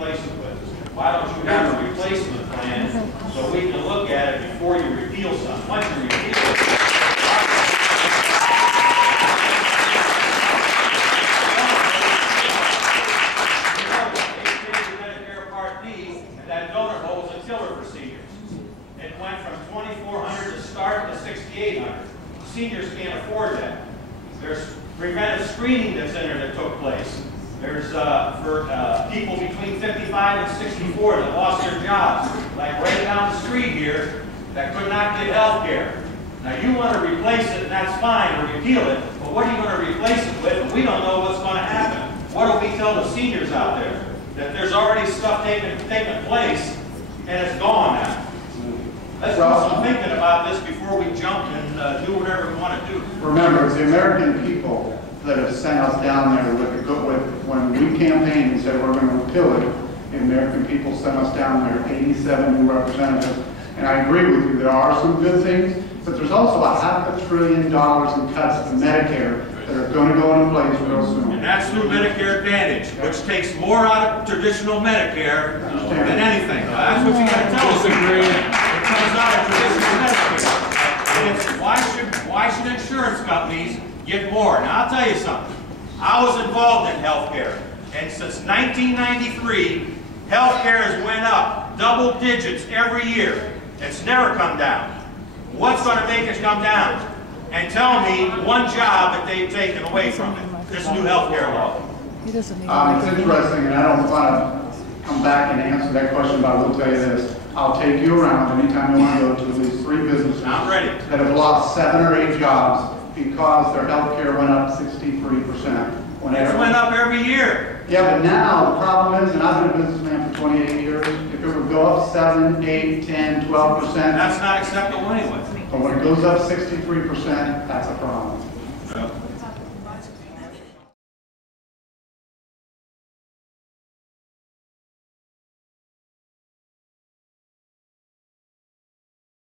replace it with? Why don't you have a replacement plan so we can look at it before you repeal something? Once you repeal it, Medicare Part D, and that donut hole is a killer for seniors. It went from $2,400 to start to $6,800. Seniors can't afford that. There's preventive screening that's in there that took place. There's for people between 55 and 64 that lost their jobs, like right down the street here, that could not get health care. Now you want to replace it, and that's fine, or repeal it, but what are you going to replace it with? And we don't know what's going to happen. What do we tell the seniors out there? That there's already stuff taking place, and it's gone now. Let's do some thinking about this before we jump and do whatever we want to do. Remember, it's the American people that have sent us down there when we campaigned and said we're going to repeal it. The American people sent us down there, 87 new representatives. And I agree with you, there are some good things, but there's also $500 billion in cuts to Medicare that are going to go into place real soon. And that's through Medicare Advantage, which takes more out of traditional Medicare than anything. That's what you got to tell us. It comes out of traditional Medicare. And it's, why should insurance companies get more? Now, I'll tell you something. I was involved in healthcare, and since 1993, healthcare has went up double digits every year. It's never come down. What's going to make it come down? And tell me one job that they've taken away from it, this new healthcare law. It's interesting, and I don't want to come back and answer that question, but I will tell you this. I'll take you around anytime you want to go to at least 3 businesses that have lost 7 or 8 jobs because their health care went up 63%. It went up every year. Yeah, but now the problem is, and I've been a businessman for 28 years, if it would go up 7, 8, 10, 12%. That's not acceptable anyway. But when it goes up 63%, that's a problem.